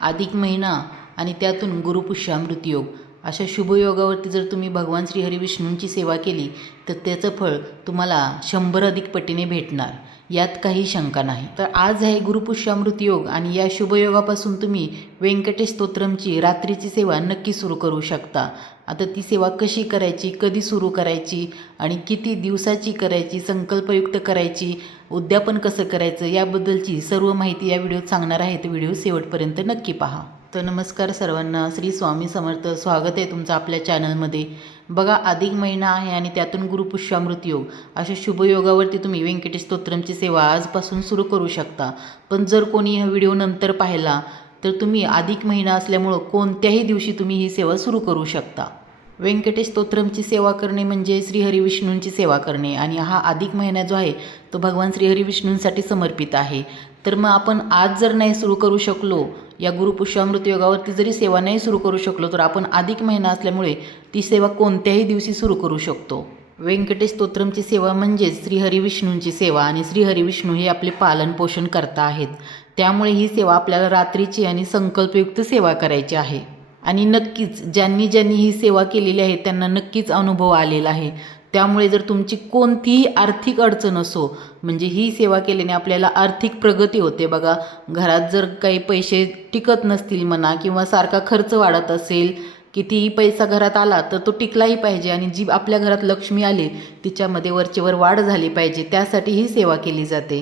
अधिक महिना आणि त्यातून गुरुपुष्यामृत योग अशा शुभयोगावरती जर तुम्ही भगवान श्रीहरी विष्णूंची सेवा केली तर त्याचं फळ तुम्हाला 100 अधिक पटीने भेटणार, यात काही शंका नाही. तर आज आहे गुरुपुष्यामृत योग आणि या शुभयोगापासून तुम्ही व्यंकटेश स्तोत्रमची रात्रीची सेवा नक्की सुरू करू शकता. आता ती सेवा कशी करायची, कधी सुरू करायची आणि किती दिवसाची करायची, संकल्पयुक्त करायची, उद्यापन कसं करायचं याबद्दलची सर्व माहिती या व्हिडिओत सांगणार आहे. तर व्हिडिओ शेवटपर्यंत नक्की पहा. तर नमस्कार सर्वांना, श्री स्वामी समर्थ. स्वागत आहे तुमचं आपल्या चॅनलमध्ये. बघा, अधिक महिना आहे आणि त्यातून गुरुपुष्यामृत योग अशा शुभयोगावरती तुम्ही व्यंकटेश स्तोत्रमची सेवा आजपासून सुरू करू शकता. पण जर कोणी हा व्हिडिओ नंतर पाहिला तर तुम्ही अधिक महिना असल्यामुळं कोणत्याही दिवशी तुम्ही ही सेवा सुरू करू शकता. व्यंकटेश स्तोत्रमची सेवा करणे म्हणजे श्रीहरी विष्णूंची सेवा करणे आणि हा अधिक महिना जो आहे तो भगवान श्रीहरी विष्णूंसाठी समर्पित आहे. तर मग आपण आज जर नाही सुरू करू शकलो, या गुरुपुष्यामृत योगावरती जरी सेवा नाही सुरू करू शकलो, तर आपण अधिक महिना असल्यामुळे ती सेवा कोणत्याही दिवशी सुरू करू शकतो. व्यंकटेश स्तोत्रमची सेवा म्हणजेच श्रीहरी विष्णूंची सेवा आणि श्रीहरी विष्णू हे आपले पालन पोषण करता आहेत. त्यामुळे ही सेवा आपल्याला रात्रीची आणि संकल्पयुक्त सेवा करायची आहे. आणि नक्कीच ज्यांनी ही सेवा केलेली आहे त्यांना नक्कीच अनुभव आलेला आहे. त्यामुळे जर तुमची कोणतीही आर्थिक अडचण असो, म्हणजे ही सेवा केल्याने आपल्याला आर्थिक प्रगती होते. बघा, घरात जर काही पैसे टिकत नसतील म्हणा किंवा सारखा खर्च वाढत असेल, कितीही पैसा घरात आला तर तो टिकलाही पाहिजे आणि जी आपल्या घरात लक्ष्मी आली तिच्यामध्ये वरचेवर वाढ झाली पाहिजे, त्यासाठी ही सेवा केली जाते.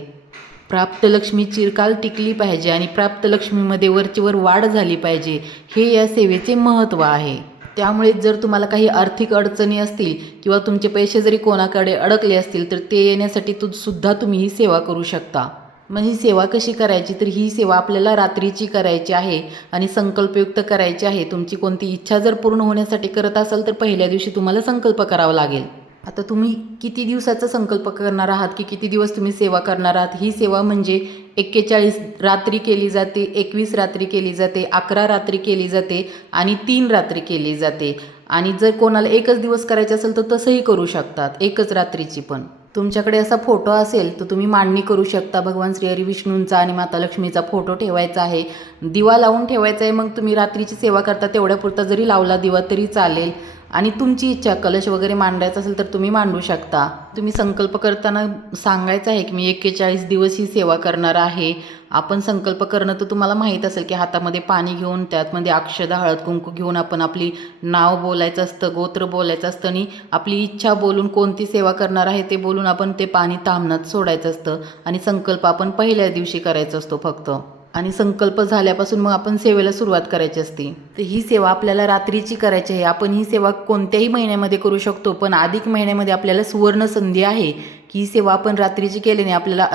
प्राप्त लक्ष्मी चिरकाल टिकली पाहिजे आणि प्राप्त लक्ष्मीमध्ये वरचेवर वाढ झाली पाहिजे, हे या सेवेचे महत्त्व आहे. त्यामुळे जर तुम्हाला काही आर्थिक अडचणी असतील किंवा तुमचे पैसे जरी कोणाकडे अडकले असतील तर ते येण्यासाठी सुद्धा तुम्ही ही सेवा करू शकता. मग ही सेवा कशी करायची, तर ही सेवा आपल्याला रात्रीची करायची आहे आणि संकल्पयुक्त करायची आहे. तुमची कोणती इच्छा जर पूर्ण होण्यासाठी करत असाल तर पहिल्या दिवशी तुम्हाला संकल्प करावा लागेल. आता तुम्ही किती दिवसाचा संकल्प करणार आहात की किती दिवस तुम्ही सेवा करणार आहात. ही सेवा म्हणजे 41 रात्री केली जाते, 21 रात्री केली जाते, 11 रात्री केली जाते आणि 3 रात्री केली जाते. आणि जर कोणाला एकच दिवस करायचं असेल तर तसंही करू शकतात, एकच रात्रीची. पण तुमच्याकडे असा फोटो असेल तर तुम्ही मांडणी करू शकता. भगवान श्रीहरी विष्णूंचा आणि माता लक्ष्मीचा फोटो ठेवायचा आहे, दिवा लावून ठेवायचा आहे. मग तुम्ही रात्रीची सेवा करता तेवढ्यापुरता जरी लावला दिवा तरी चालेल. आणि तुमची इच्छा, कलश वगैरे मांडायचा असेल तर तुम्ही मांडू शकता. तुम्ही संकल्प करताना सांगायचं आहे की मी 41 दिवस ही सेवा करणार आहे. आपण संकल्प करणं तर तुम्हाला माहीत असेल की हातामध्ये पाणी घेऊन त्यामध्ये अक्षदा हळद कुंकू घेऊन आपण आपली नाव बोलायचं असतं, गोत्र बोलायचं असतं आणि आपली इच्छा बोलून कोणती सेवा करणार आहे ते बोलून आपण ते पाणी ताम्हनात सोडायचं असतं आणि संकल्प आपण पहिल्या दिवशी करायचा असतो फक्त. आणि संकल्प झाल्यापासून मग आपण सेवेला सुरुवात करायची असते. तर ही सेवा आपल्याला रात्रीची करायची आहे. आपण ही सेवा कोणत्याही महिन्यामध्ये करू शकतो, पण अधिक महिन्यामध्ये आपल्याला सुवर्ण संधी आहे की ही सेवा आपण रात्रीची केल्याने आपल्याला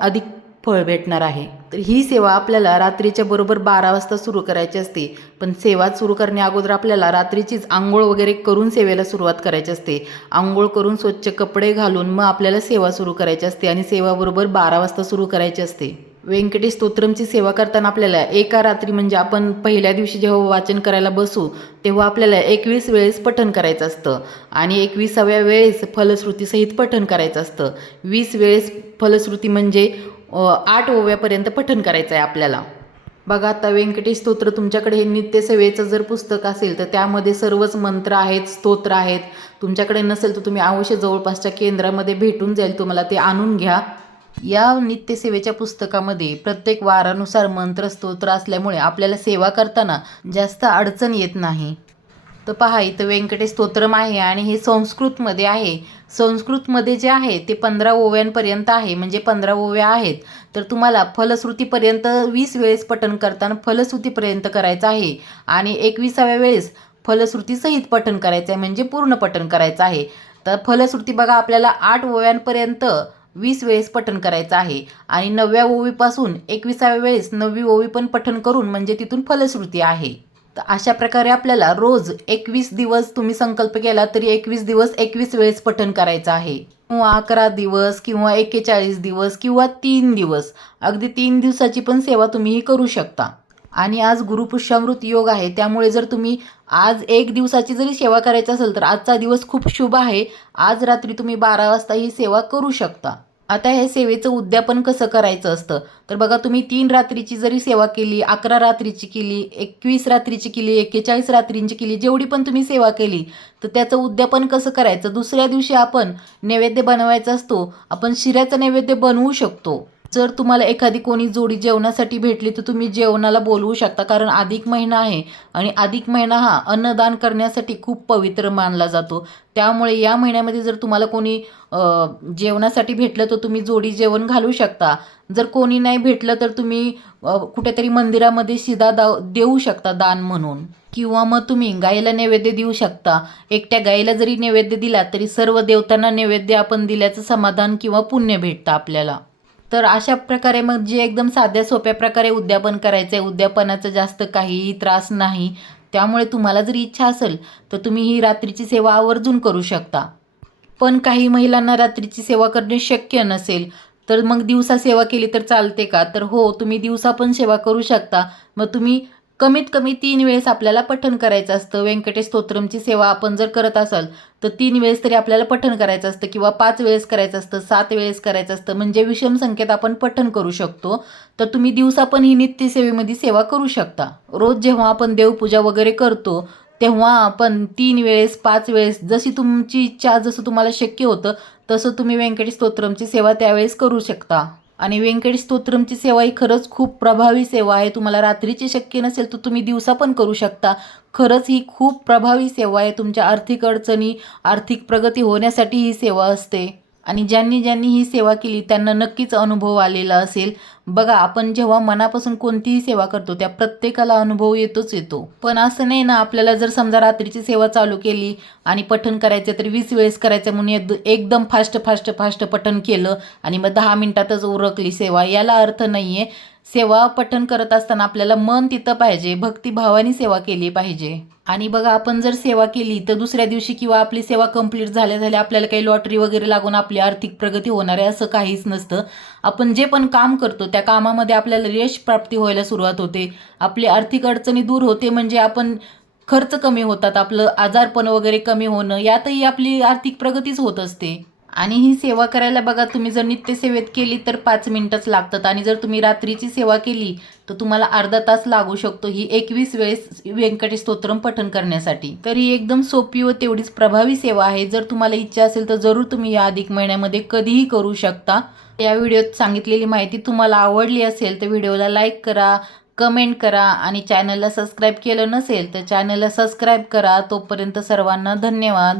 अधिक फळ भेटणार आहे. तर ही सेवा आपल्याला रात्रीच्या बरोबर 12 वाजता सुरू करायची असते. पण सेवा सुरू करण्या अगोदर आपल्याला रात्रीचीच आंघोळ वगैरे करून सेवेला सुरुवात करायची असते. आंघोळ करून स्वच्छ कपडे घालून मग आपल्याला सेवा सुरू करायची असते आणि सेवा बरोबर 12 वाजता सुरू करायची असते. व्यंकटेश स्तोत्रमची सेवा करताना आपल्याला एका रात्री म्हणजे आपण पहिल्या दिवशी जेव्हा वाचन करायला बसू तेव्हा आपल्याला 21 वेळेस पठण करायचं असतं आणि 21व्या वेळेस फलश्रुतीसहित पठण करायचं असतं. 20 वेळेस फलश्रुती म्हणजे 8 ओव्यापर्यंत पठण करायचं आहे आपल्याला. बघा, आता व्यंकटेश स्तोत्र तुमच्याकडे हे नित्यसेवेचं जर पुस्तक असेल तर त्यामध्ये सर्वच मंत्र आहेत, स्तोत्र आहेत. तुमच्याकडे नसेल तर तुम्ही अवश्य जवळपासच्या केंद्रामध्ये भेटून जाईल, तुम्हाला ते आणून घ्या. या नित्यसेवेच्या पुस्तकामध्ये प्रत्येक वारानुसार मंत्र स्तोत्र असल्यामुळे आपल्याला सेवा करताना जास्त अडचण येत नाही. तर पहा, इथं व्यंकटेश स्तोत्रम आहे आणि हे संस्कृतमध्ये आहे. संस्कृतमध्ये जे आहे ते 15 ओव्यांपर्यंत आहे, म्हणजे 15 ओव्या आहेत. तर तुम्हाला फलश्रुतीपर्यंत 20 वेळेस पठण करताना फलश्रुतीपर्यंत करायचं आहे आणि 21व्या वेळेस फलश्रुतीसहित पठण करायचं आहे, म्हणजे पूर्ण पठण करायचं आहे. तर फलश्रुती बघा, आपल्याला 8 ओव्यांपर्यंत 20 वेळेस पठण करायचं आहे आणि 9व्या ओवीपासून 21व्या वेळेस 9वी ओवी पण पठण करून म्हणजे तिथून फलश्रुती आहे. तर अशा प्रकारे आपल्याला रोज 21 दिवस तुम्ही संकल्प केला तरी 21 दिवस 21 वेळेस पठण करायचं आहे, किंवा 11 दिवस किंवा 41 दिवस किंवा 3 दिवस. अगदी 3 दिवसाची पण सेवा तुम्ही करू शकता. आणि आज गुरुपुष्यामृत योग आहे, त्यामुळे जर तुम्ही आज 1 दिवसाची जरी सेवा करायची असेल तर आजचा दिवस खूप शुभ आहे. आज रात्री तुम्ही 12 वाजता ही सेवा करू शकता. आता ह्या सेवेचं उद्यापन कसं करायचं असतं तर बघा, तुम्ही 3 रात्रीची जरी सेवा केली, 11 रात्रीची केली, 21 रात्रीची केली, 41 रात्रींची केली, जेवढी पण तुम्ही सेवा केली तर त्याचं उद्यापन कसं करायचं. दुसऱ्या दिवशी आपण नैवेद्य बनवायचा असतो. आपण शिऱ्याचा नैवेद्य बनवू शकतो. जर तुम्हाला एखादी कोणी जोडी जेवणासाठी भेटली तर तुम्ही जेवणाला बोलवू शकता, कारण अधिक महिना आहे आणि अधिक महिना हा अन्नदान करण्यासाठी खूप पवित्र मानला जातो. त्यामुळे या महिन्यामध्ये जर तुम्हाला कोणी जेवणासाठी भेटलं तर तुम्ही जोडी जेवण घालू शकता. जर कोणी नाही भेटलं तर तुम्ही कुठेतरी मंदिरामध्ये शिदा देऊ शकता दान म्हणून, किंवा मग तुम्ही गाईला नैवेद्य देऊ शकता. एकट्या गाईला जरी नैवेद्य दिला तरी सर्व देवतांना नैवेद्य आपण दिल्याचं समाधान किंवा पुण्य भेटतं आपल्याला. तर अशा प्रकारे मग जे एकदम साध्या सोप्या प्रकारे उद्यापन करायचं आहे, उद्यापनाचा जास्त काहीही त्रास नाही. त्यामुळे तुम्हाला जर इच्छा असेल तर तुम्ही ही रात्रीची सेवा आवर्जून करू शकता. पण काही महिलांना रात्रीची सेवा करणे शक्य नसेल तर मग दिवसा सेवा केली तर चालते का, तर हो, तुम्ही दिवसा पण सेवा करू शकता. मग तुम्ही कमीत कमी 3 वेळेस आपल्याला पठण करायचं असतं. व्यंकटेश स्तोत्रमची सेवा आपण जर करत असाल तर 3 वेळेस तरी आपल्याला पठण करायचं असतं, किंवा 5 वेळेस करायचं असतं, 7 वेळेस करायचं असतं. म्हणजे विषम संख्येत आपण पठण करू शकतो. तर तुम्ही दिवसा पण ही नित्यसेवेमध्ये सेवा करू शकता. रोज जेव्हा आपण देवपूजा वगैरे करतो तेव्हा आपण 3 वेळेस, 5 वेळेस, जशी तुमची इच्छा, जसं तुम्हाला शक्य होतं तसं तुम्ही व्यंकटेश स्तोत्रमची सेवा त्यावेळेस करू शकता. आणि व्यंकटेश स्तोत्रमची सेवा ही खरंच खूप प्रभावी सेवा आहे. तुम्हाला रात्रीची शक्य नसेल तर तुम्ही दिवसा पण करू शकता. खरंच ही खूप प्रभावी सेवा आहे. तुमच्या आर्थिक अडचणी, आर्थिक प्रगती होण्यासाठी ही सेवा असते. आणि ज्यांनी ज्यांनी ही सेवा केली त्यांना नक्कीच अनुभव आलेला असेल. बघा, आपण जेव्हा मनापासून कोणतीही सेवा करतो त्या प्रत्येकाला अनुभव येतोच येतो. पण असं नाही ना, आपल्याला जर समजा रात्रीची सेवा चालू केली आणि पठण करायचं तर 20 वेळेस करायचं म्हणून एकदम फास्ट फास्ट फास्ट पठण केलं आणि मग 10 मिनिटातच उरकली सेवा, याला अर्थ नाही आहे. सेवा पठण करत असताना आपल्याला मन तिथं पाहिजे, भक्तिभावाने सेवा केली पाहिजे. आणि बघा, आपण जर सेवा केली तर दुसऱ्या दिवशी किंवा आपली सेवा कंप्लीट झाल्या आपल्याला काही लॉटरी वगैरे लागून आपली आर्थिक प्रगती होणार आहे असं काहीच नसतं. आपण जे पण काम करतो त्या कामामध्ये आपल्याला यश प्राप्ती व्हायला सुरुवात होते. आपली आर्थिक अडचणी दूर होते, म्हणजे आपण खर्च कमी होतात, आपलं आजारपण वगैरे कमी होणं, यातही आपली आर्थिक प्रगतीच होत असते. आणि ही सेवा करायला बघा, तुम्ही जर नित्यसेवेत केली तर 5 मिनिटच लागतात आणि जर तुम्ही रात्रीची सेवा केली तर तुम्हाला अर्धा तास लागू शकतो ही 21 वेळेस व्यंकटेश स्तोत्रम पठण करण्यासाठी. तर ही एकदम सोपी व तेवढीच प्रभावी सेवा आहे. जर तुम्हाला इच्छा असेल तर जरूर तुम्ही या अधिक महिन्यामध्ये कधीही करू शकता. या व्हिडिओत सांगितलेली माहिती तुम्हाला आवडली असेल तर व्हिडिओला लाईक करा, कमेंट करा आणि चॅनलला सबस्क्राईब केलं नसेल तर चॅनलला सबस्क्राईब करा. तोपर्यंत सर्वांना धन्यवाद.